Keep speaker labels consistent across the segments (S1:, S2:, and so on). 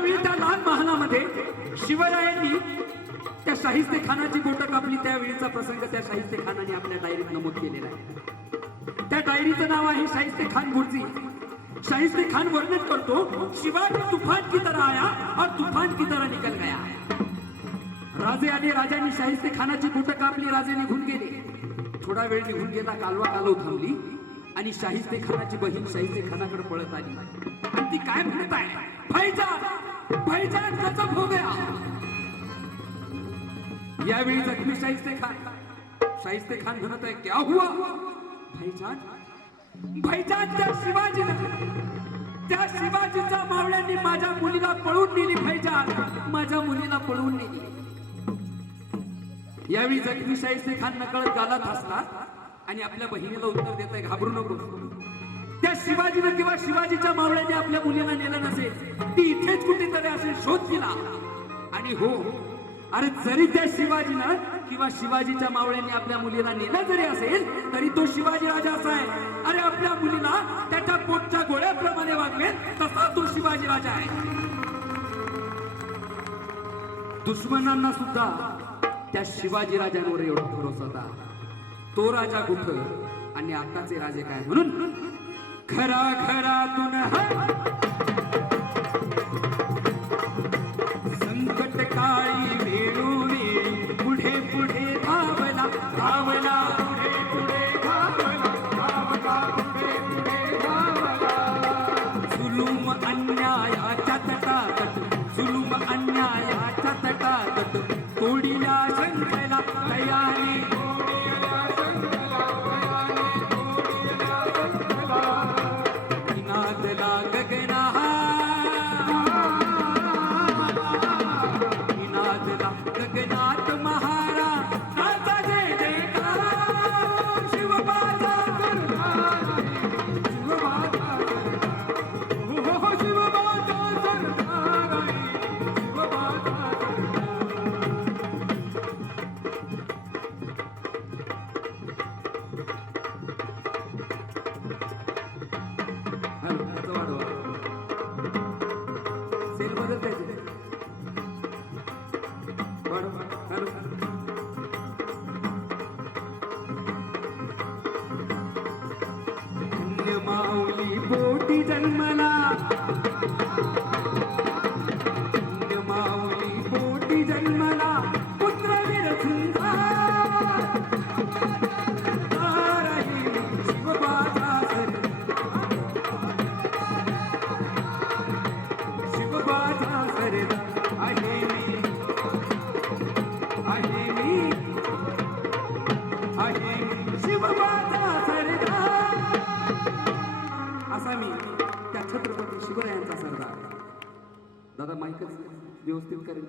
S1: त्यावेळी त्या लाल महालामध्ये शिवरायांनी त्या शाहिस्ते खानाची बोट कापली. त्यावेळीचा प्रसंग त्या शाहिस्ते खानाने आपल्या डायरीत नमूद केलेला आहे. त्या डायरीचं नाव आहे शाहिस्ते खान गुर्जी शाहिस्ते खान वर्णन करतो शिवाजी तुफान की तरह आया और तुफान की तरह निकल गया. राजे आणि राजांनी शाहिस्ते खानाची बोट कापली राजे निघून गेले. थोडा वेळ निघून गेला कालवा कालव थांबली आणि शाहिस्ते खानाची बहीण शाहिस्ते खानाकडे पळत आली. आणि ती काय म्हणत आहे? भाईजान भाईजान गजब हो गया। यावेळी जखमी शाहिस्ते खान। शाहिस्ते खान म्हणत आहे क्या हुआ? भाईजान भाईजान त्या शिवाजीनं त्या शिवाजीच्या मावळ्यांनी माझ्या मुलीला पळून नेली भाईजान. माझ्या मुलीला पळून नेली. यावेळी जखमी शाहिस्ते खान नकळत गालात असतात आणि आपल्या बहिणीला उत्तर देत आहे घाबरू नको त्या शिवाजीनं किंवा शिवाजीच्या मावळ्याने आपल्या मुलीला नेलं नसेल ती इथेच कुठेतरी असेल शोध केला. आणि हो अरे जरी त्या शिवाजीनं किंवा शिवाजीच्या मावळ्यांनी आपल्या मुलीला नेलं जरी असेल तरी तो शिवाजी राजा असा आहे. अरे आपल्या मुलीला त्याच्या पोटच्या गोळ्याप्रमाणे वागवेल तसा तो शिवाजी राजा आहे. दुश्मनांना सुद्धा त्या शिवाजी राजांवर एवढा भरोसा होता. तो राजा कुठं आणि आताचे राजे काय? म्हणून खरा खरातून हा संकट काळी वेळोवेळी पुढे पुढे धावला धावला पुढे पुढे धावला धावला पुढे पुढे धावला. जुलूम अन्यायाच्या तटातट जुलूम अन्यायाच्या तटातट तोडीला शंकला तयारी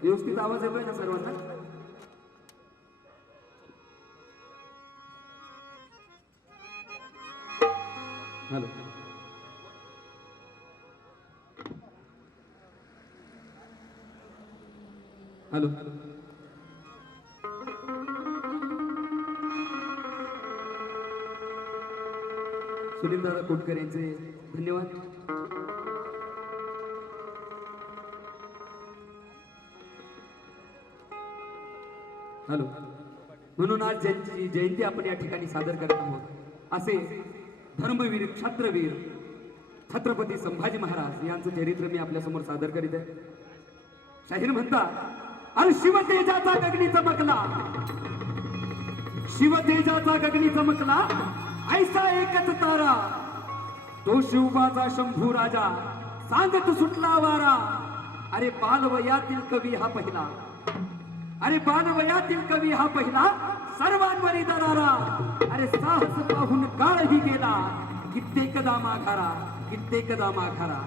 S1: व्यवस्थित आवाज येतोय ना सर्वांना? हॅलो. हॅलो. सुनील दादा कोटकर यांचे धन्यवाद. हॅलो. म्हणून आज ज्यांची जयंती आपण या ठिकाणी सादर करत आहोत असे धर्मवीर क्षत्रवीर छत्रपती संभाजी महाराज यांचं चरित्र मी आपल्यासमोर सादर करीत आहे. शाहीर म्हणतात अरे शिवतेजाचा गगनी चमकला. शिवतेजाचा गगनी चमकला ऐसा एकच तारा. तो शिवबाचा शंभू राजा सांगत सुटला वारा. अरे बालवयातील कवी हा पहिला. अरे बालवयातील कवी हा पहिला सर्वांवरी दरारा अरे साहस पाहून काळही गेला. कित्येकदा माघारा कित्येकदा माघारा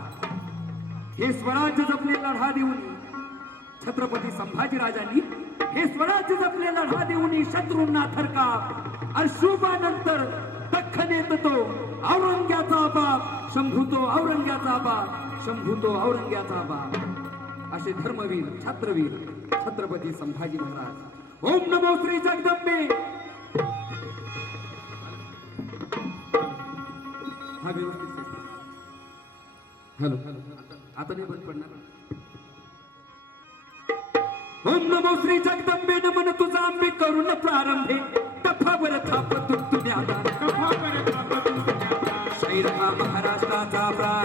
S1: हे स्वराज्य जपले लढा देऊन. छत्रपती संभाजी राजांनी हे स्वराज्य जपले लढा देऊन शत्रूंना थरका अशुभानंतर दख्खनेत तो औरंग्याचा बाप शंभूतो औरंग्याचा बाप शंभूतो औरंग्याचा बाप. असे धर्मवीर छात्रवीर छत्रपती संभाजी महाराज. ओम नमो श्री जगदंबे. हा व्यवस्थित हॅलो. आता नाही बंद पडणार? ओम नमो श्री जगदंबे नमन तुझा आंबे करून प्रारंभे. तफावर थाप तुमतुन्याला
S2: कफावर थाप
S1: महाराष्ट्राचा प्राण.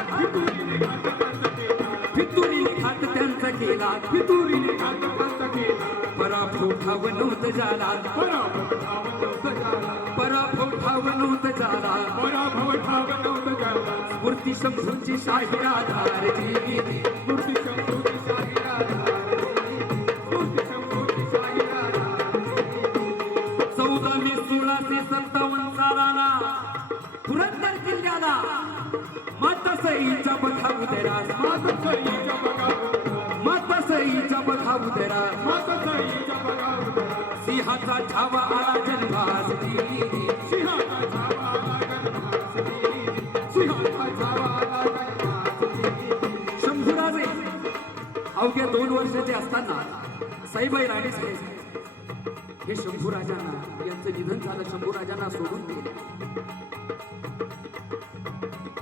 S1: फितुरीने घात
S2: खर्च केला.
S1: पराभव ठावनोत झाला
S2: पराभव ठाव नव्हतं झाला.
S1: पराभव ठावनोत झाला
S2: पराभव ठाव नव्हतं झाला.
S1: मूर्ती शंभूंची शाही आधारची
S2: मूर्ती शंभूची शाही राधा. मूर्ती शंभूची शाही राधा.
S1: चौदा मे सोळाशे सत्तावन्न सालाला पुरंदर जिल्ह्याला मातसईच्या बघा उदरास
S2: मातसईच्या
S1: सिंहाचा छावा आला जन्मास
S2: सिंहाचा छावा आला गणमासनी. सिंहाचा छावा आला गणमासनी.
S1: शंभूराजे अवघ्या दोन वर्षाचे असताना साईबाई राणे साहेब हे शंभूराजांना यांचं निधन झालं शंभूराजांना सोडून गेले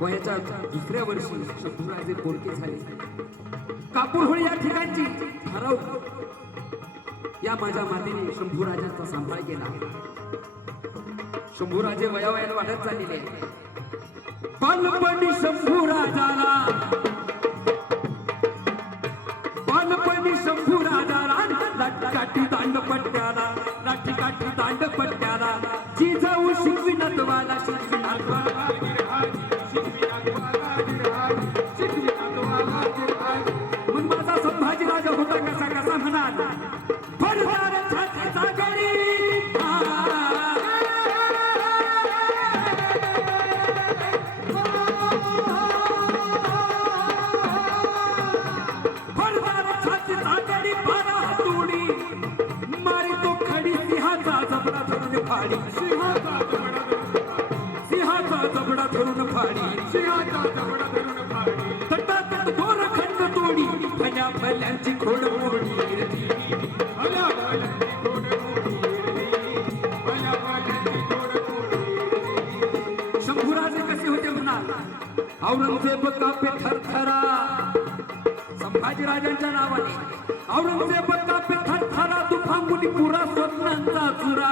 S1: वयाच्या दुसऱ्या वर्षी शंभूराजे पोरके झाले कापूरहोळी या ठिकाणची ठराव त्या माझ्या मातेने शंभूराजांचा सांभाळ केला. शंभूराजे वयावयाला वाढत चाललेले बालपणी शंभूराजाला बालपणी शंभूराजाला लाठी दांड पट्ट्याला लाठी काठी दांड पट्ट्याला जिजाऊ शिकविनत वाला शिकविनत वाला
S2: गिरहारी, शिकविनात
S1: सिंहाचा जबडा धरून फाडी.
S2: सिंहाचा जबडा धरून फाडी
S1: सिंहाचा तटातट दोर खंड तोडी भल्या भल्यांची खोड मोडी शंभूराजे कसे होते औरंगजेब कापे थरथरा संभाजीराजांच्या नावाने औरंगजेब कापे थरथरा तुफांगुली पुरा स्वप्नांचा चुरा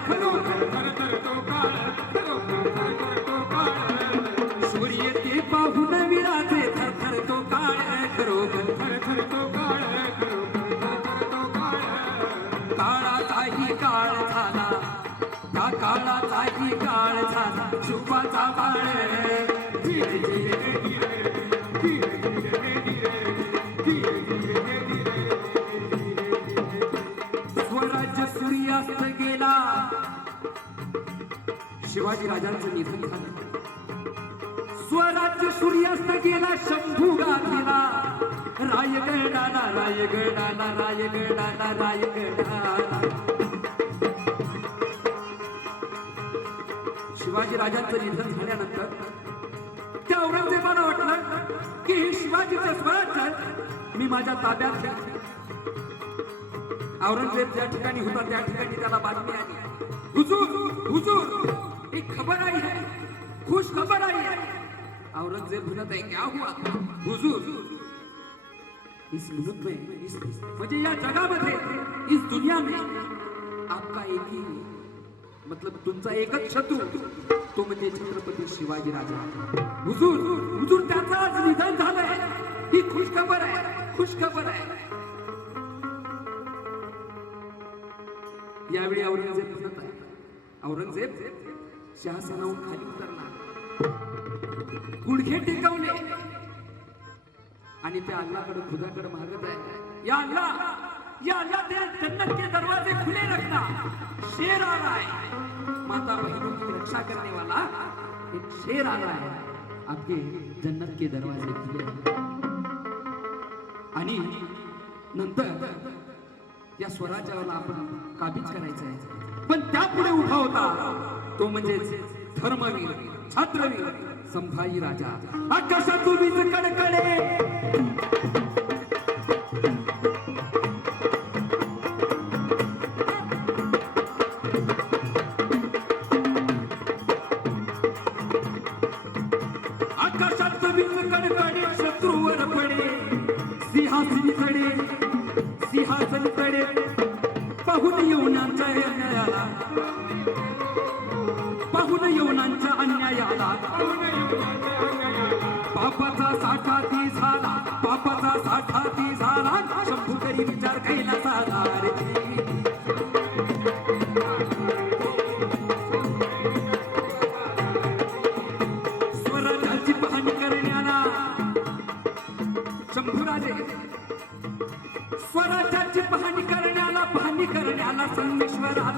S1: झाला.
S2: का काळाचा
S1: की काळ झाला शुभाचा बाळ
S2: धीरे धीरे धीरे,
S1: स्वराज्य सूर्यास्त गेला. शिवाजी राजांचं निधन झालं. स्वराज्य सूर्यास्त गेला शंभू गाजला. रायगडाला रायगडाला रायगडाला रायगडाला. शिवाजी राजांचं निधन झाल्यानंतर त्या औरंगजेबाला वाटलं की हे शिवाजीचं स्वराज्य मी माझ्या ताब्यात घेतलं औरंगजेब ज्या ठिकाणी होता त्या ठिकाणी त्याला बातमी आली. हुजूर हुजूर एक खबर आई है खुश खबर आई है औरंगजेब म्हणत आहे क्या हुआ हुजूर इस मुल्क में इस म्हणजे या जगामध्ये इस दुनिया में आपका एक ही मतलब तुमचा एकच शत्रू तो म्हणजे छत्रपती शिवाजी राजा. हुजूर हुजूर त्याचं आज निधन झालंय. ही खुशखबर आहे खुशखबर आहे. यावेळी औरंगजेब म्हणत आहे औरंगजेब शहासनाहून खाली उतरला गुडघे टेकवले आणि त्या अल्लाकडे खुदाकडे मागत आहे या अल्ला या अल्लाह तेरे जन्नत के दरवाजे खुले रखना शेर आ रहा है माता बहनों की रक्षा करने वाला एक शेर आ रहा है आपके जन्नत के दरवाजे खुले. आणि नंतर या स्वराज्याला आपण काबीज करायचं आहे पण त्यापुढे उभा होता तो म्हणजे धर्मवीर छात्रवीर संभाजी राजा आकाशातून वीज कडकडे. सिंहासन पाहून येऊनांच्या अन्यायाला पाहून यवनांच्या अन्यायाला पापाचा साठा ती झाला. पापाचा साठा ती झाला. शंभू तरी विचार कैला.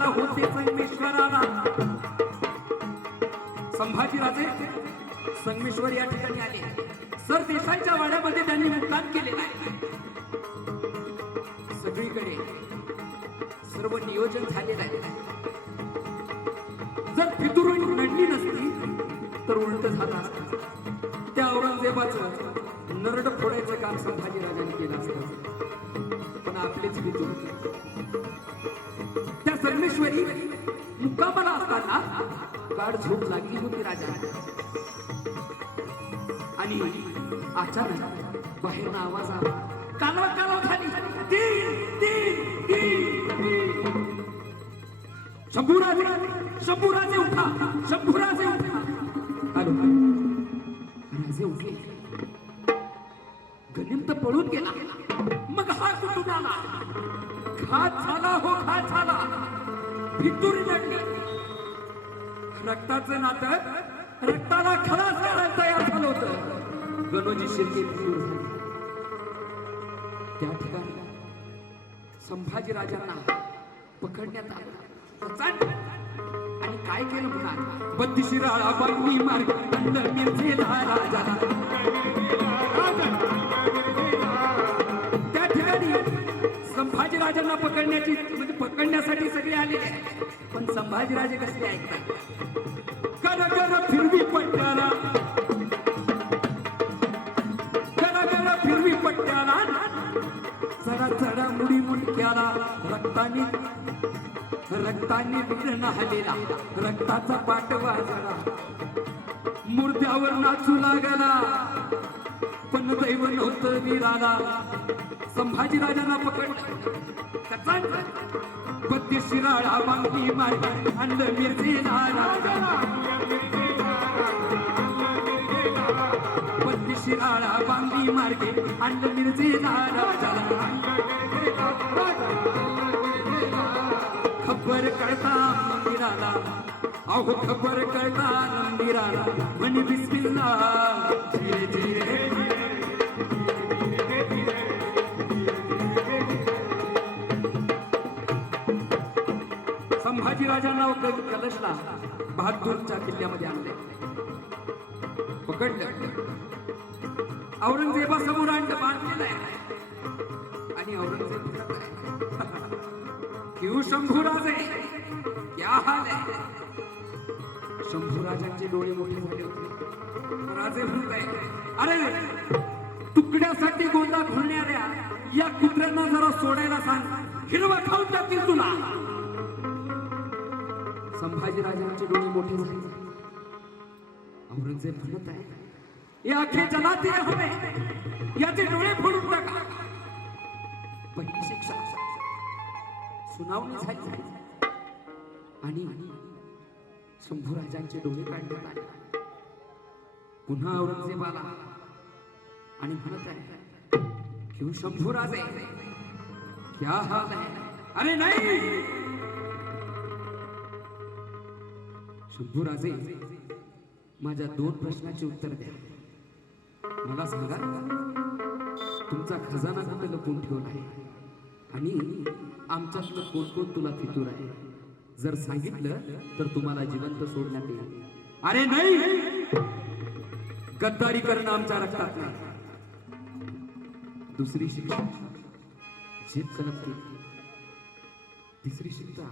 S1: संगमेश्वराला होते संगमेश्वराला. संभाजीराजे संगमेश्वर या ठिकाणी आले. सर देसाईच्या वाड्यामध्ये त्यांनी मुक्काम केलेला आहे. सगळीकडे सर्व नियोजन झालेलं आहे. जर फितुरून नडली नसती तर उलट झालं असतं. त्या औरंगजेबाचं नरड फोडायचं काम संभाजी राजाने केलं असतं. पण आपलेच फितूर. परमेश्वरी मुक्कामाला असताना गाढ झोप लागली होती राजा आणि अचानक बाहेरनं आवाज आला. कालवा कालवा झाली तीन तीन तीन तीन. शंभूराजे शंभूराजे उठा शंभूराजे उठा. आलो राजे उठले. गनिम तर पळून गेला. मग हा कुठून आला? घात झाला हो घात झाला. भितुरी लढली रक्ताचं नातं रक्ताला खलास करायला तयार झालं होतं. गणोजी शिर्के भितूर झाले. त्या ठिकाणी संभाजी राजांना पकडण्यात आलं. आणि काय केलं म्हणा बत्तीशी राळा बांगली मार्ग अंडर मिरझेला राजाला. संभाजी पकडण्याची म्हणजे पकडण्यासाठी सगळे आलेले आहेत. पण संभाजीराजे कसले ऐकतात? कर कर फिरवी पट्ट्याला. कर कर फिरवी पट्ट्याला. चढा चढा मुडी मुंडक्याला. रक्ताने रक्ताने वीर नाहलेला. रक्ताचा पाठवा वाजला मुर्द्यावर नाचू लागला. पण दैव नव्हतं निराला संभाजी राजांना पकडलं कचान शिराळा बांगली मार. अंड मिरजे राजाला शिराळा बांगली मार्गे अंड मिरजे खबर करता मंदिराला. अहो खबर करणार मंदिराला. म्हणे बिस्मिल्ला. धीरे धीरे संभाजी कलशला बहादूरच्या किल्ल्यामध्ये आणले. पकडलं. औरंगजेबासमोर आणलं बांधलेलं आहे. आणि औरंगजेब फिरत आहे. क्यों शंभूराजे? शंभूराजांचे डोळे मोठे झाले होते. राजे म्हणत आहे अरे तुकड्यासाठी गोंधळ घोलणाऱ्या या कुत्र्यांना जरा सोडायला सांग. हिरवा खाऊन टाकतील तुला. संभाजी राजांचे डोळे मोठे झाले. औरंगजेब म्हणत आहे या अखे जनातील हवे. याचे डोळे फोडून टाका. पहिली शिक्षा. सुनावणी झाली. आणि शंभूराजांचे डोळे काढण्यात आले. पुन्हा औरंगजेब आला आणि म्हणत आहे क्यू शंभूराजे क्या हाल है? अरे नाही! शंभूराजे माझ्या दोन प्रश्नाचे उत्तर द्या. मला सांगा तुमचा खजाना कुठे लपून ठेवला आहे? आणि आमच्यातलं कोण कोण तुला फितूर आहे? जर सांगितलं तर तुम्हाला जिवंत सोडण्यात येईल. अरे नाही! गद्दारी करणं आमच्या रक्तात नाही. दुसरी शिक्षा. झेप कलम तिसरी शिक्षा.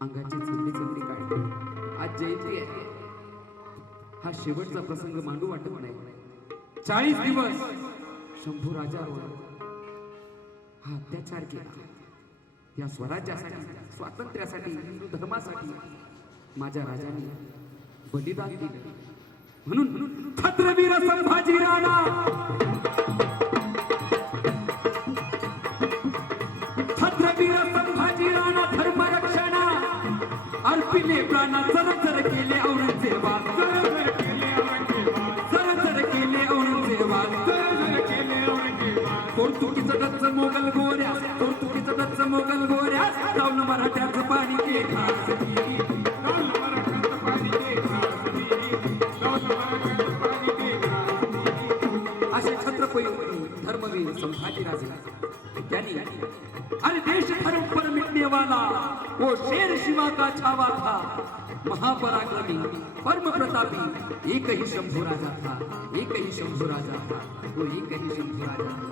S1: अंगाची चमडी चमडी काढते आज जयंती आहे. हा शेवटचा प्रसंग मांडू वाटत नाही. चाळीस दिवस शंभू राजा हा अत्याचार केला. या स्वराज्यासाठी स्वातंत्र्यासाठी हिंदू धर्मासाठी माझ्या राजाने बलिदान दिलं. म्हणून म्हणून छत्रवीर संभाजी राणा छत्रवीर संभाजी राणा धर्मरक्षणा! अर्पिले प्राणा जर जर केले औरंगजेबा
S2: जर जर केले औरंगजेबा
S1: जर जर केले औरंगजेबा
S2: जर जर केले औरंगजेबाद
S1: कौतुकीचं मोगल गोरे? कौतुकीचं मोगल गोऱ्यास लावलं मराठ्याचं पाणी के खास
S2: मराठ्याचं पाणी ते खासगी
S1: असे छत्रपती धर्मवीर संभाजीराजे. त्यांनी अरे देश धर्म पर मिटने वाला वो शेर शिवा का छावा था महापराक्रमी परम प्रतापी एक ही शंभू राजा था एक ही शंभू राजा था वो एक ही शंभू राजा था.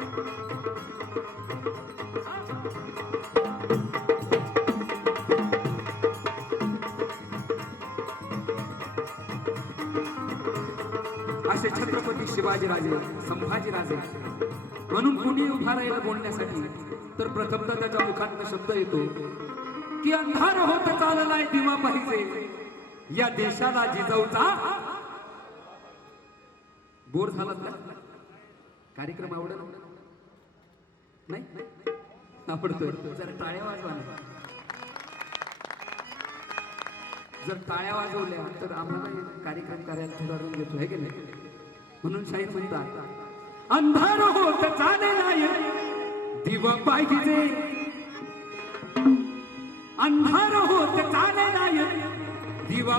S1: शिवाजीराजे संभाजीराजे. म्हणून कुणी उभा राहिला बोलण्यासाठी तर प्रथमतः त्याच्या मुखात शब्द येतो की अंधार होत चाललाय दिवा पाहिजे. या देशाला जिजाऊचा बोर झाला का? कार्यक्रम आवडत नाही? आवडतो जर टाळ्या वाजवा जर टाळ्या वाजवल्या तर आम्हाला कार्यक्रम करायला थोडा रूम घेतो हे की नाही? म्हणून साहेब म्हणतात अंधार होत चालेला दिव पाहिजे. अंधार होत चालेला दिवा